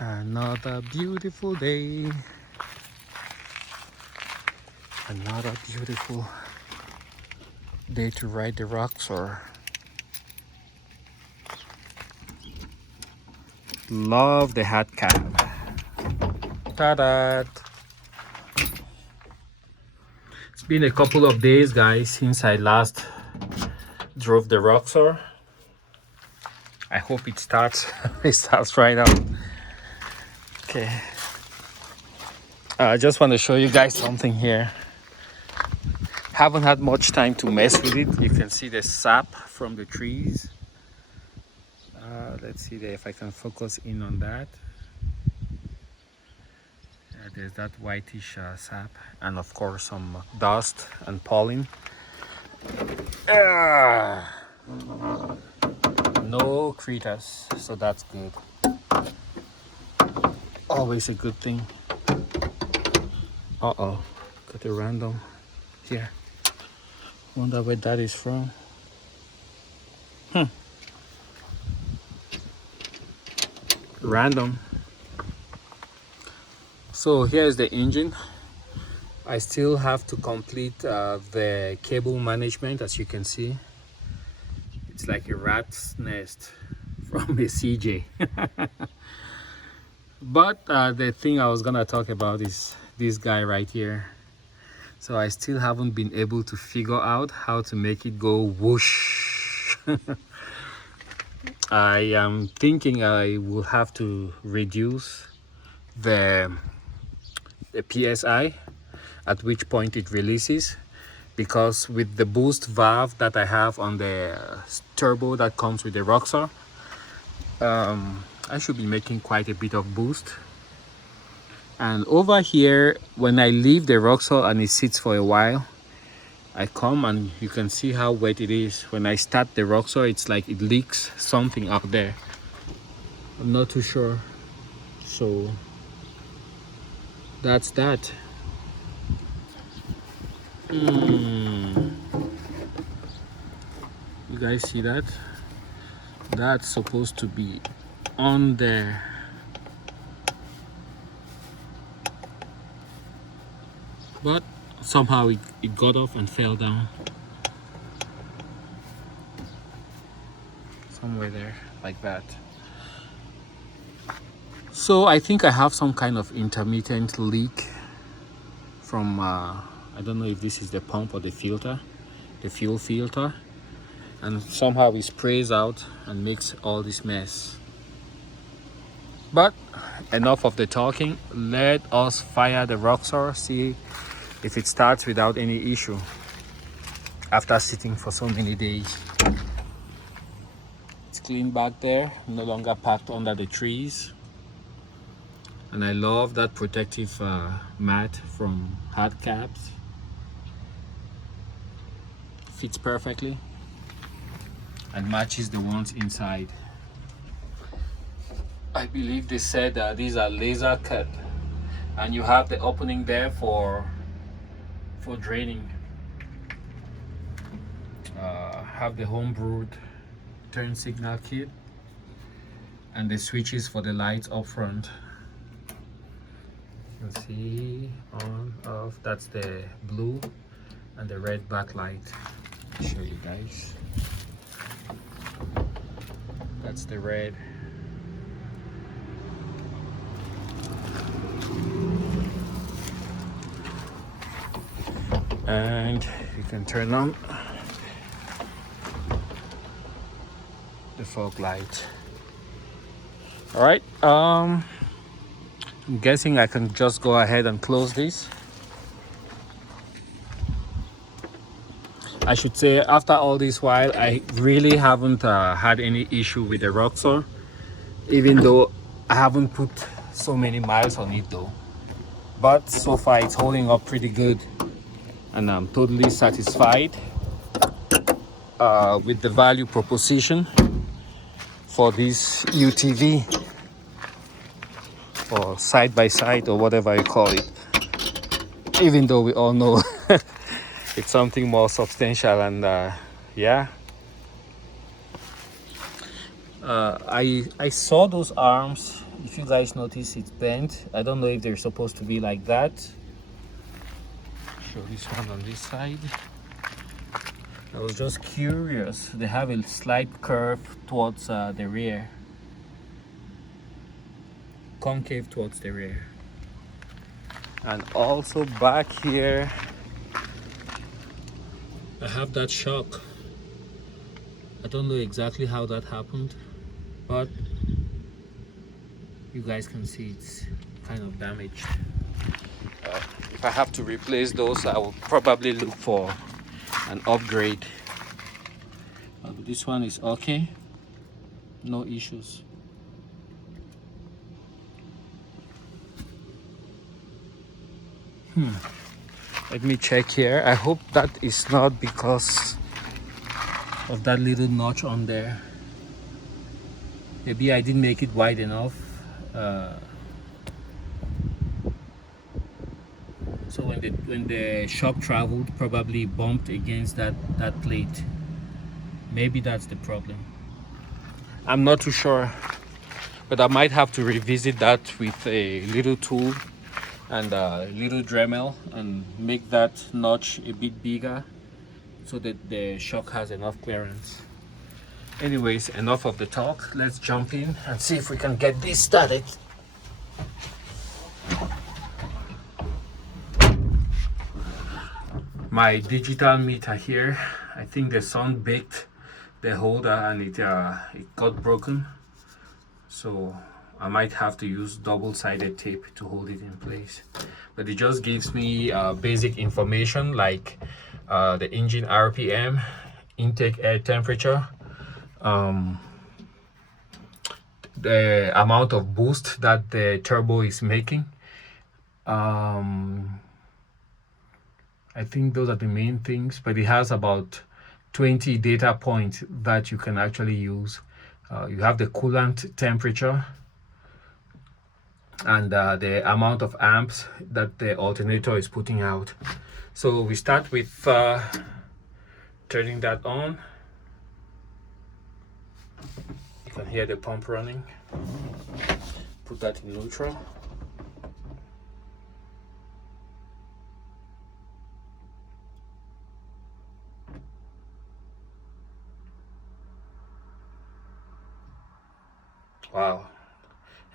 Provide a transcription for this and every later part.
Another beautiful day. Another beautiful day to ride the Roxor. Love the hot cab. Ta-da! It's been a couple of days, guys, since I last drove the Roxor. I hope it starts. It starts right now. Okay. I just want to show you guys something here. Haven't had much time to mess with it. You can see the sap from the trees. Let's see there if I can focus in on that. There's that whitish sap, and of course some dust and pollen. No critters, so that's good. Always a good thing. Uh-oh, got a random here. Wonder where that is from. Random. So here's the engine. I still have to complete the cable management. As you can see, it's like a rat's nest from a CJ. But the thing I was gonna talk about is this guy right here. So I still haven't been able to figure out how to make it go whoosh. I am thinking I will have to reduce the PSI at which point it releases, because with the boost valve that I have on the turbo that comes with the Roxor, I should be making quite a bit of boost. And over here, when I leave the Roxor and it sits for a while, I come and you can see how wet it is. When I start the Roxor, it's like it leaks something out there. I'm not too sure. So that's that. You guys see that? That's supposed to be on there. But somehow it got off and fell down. Somewhere there, like that. So I think I have some kind of intermittent leak from, I don't know if this is the pump or the filter, the fuel filter. And somehow it sprays out and makes all this mess. But enough of the talking. Let us fire the Roxor, see if it starts without any issue after sitting for so many days. It's clean back there, no longer packed under the trees. And I love that protective mat from hard cabs. Fits perfectly and matches the ones inside. I believe they said these are laser cut, and you have the opening there for draining. Have the homebrewed turn signal kit and the switches for the lights up front. You can see on, off, that's the blue, and the red backlight. I'll show you guys. That's the red. And you can turn on the fog light. All right, I'm guessing I can just go ahead and close this. I should say, after all this while, I really haven't had any issue with the Roxor, even though I haven't put so many miles on it though. But so far it's holding up pretty good, and I'm totally satisfied with the value proposition for this UTV, or side by side, or whatever you call it, even though we all know it's something more substantial. And yeah, I saw those arms if you guys notice, it's bent. I don't know if they're supposed to be like that. Show this one on this side. I was just curious. They have a slight curve towards the rear, concave towards the rear. And also back here I have that shock. I don't know exactly how that happened, but you guys can see it's kind of damaged. If I have to replace those, I will probably look for an upgrade. This one is okay, no issues. Let me check here. I hope that is not because of that little notch on there. Maybe I didn't make it wide enough. So when the shock traveled, probably bumped against that plate. Maybe that's the problem. I'm not too sure, but I might have to revisit that with a little tool and a little Dremel and make that notch a bit bigger so that the shock has enough clearance. Anyways, enough of the talk. Let's jump in and see if we can get this started. My digital meter here, I think the sun baked the holder and it got broken, so I might have to use double-sided tape to hold it in place. But it just gives me basic information like the engine RPM, intake air temperature, the amount of boost that the turbo is making. I think those are the main things, but it has about 20 data points that you can actually use. You have the coolant temperature and the amount of amps that the alternator is putting out. So we start with turning that on. You can hear the pump running. Put that in neutral. Wow,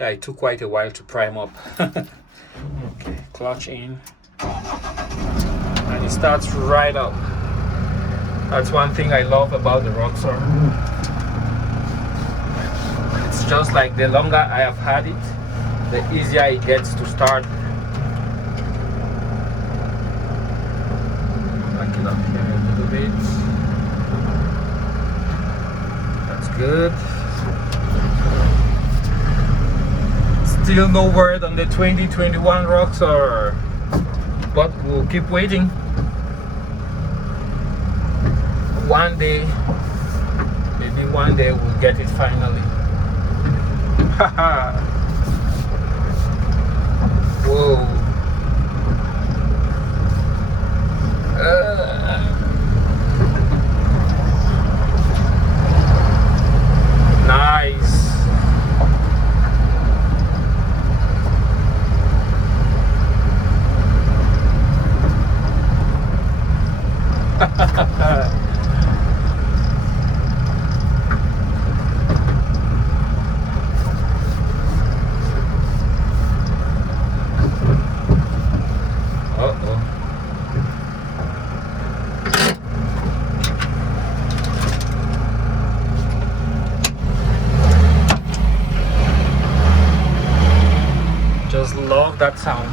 yeah, it took quite a while to prime up. Okay, clutch in, and it starts right up. That's one thing I love about the Roxor. It's just like the longer I have had it, the easier it gets to start. Back it up here a little bit. That's good. Still no word on the 2021 Roxor, but we'll keep waiting. One day, maybe one day we'll get it finally. Haha. Whoa. Nice. Just love that sound.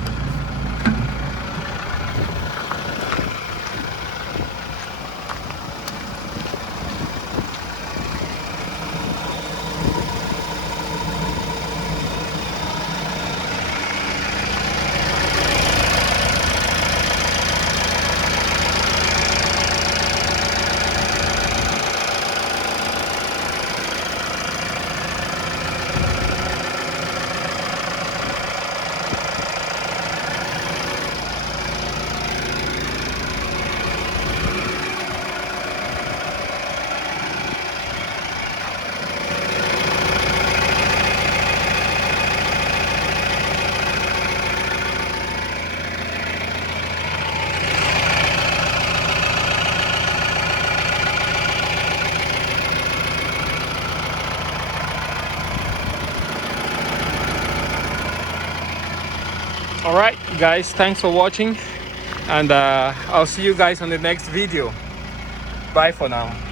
All right, guys, thanks for watching, and I'll see you guys on the next video. Bye for now.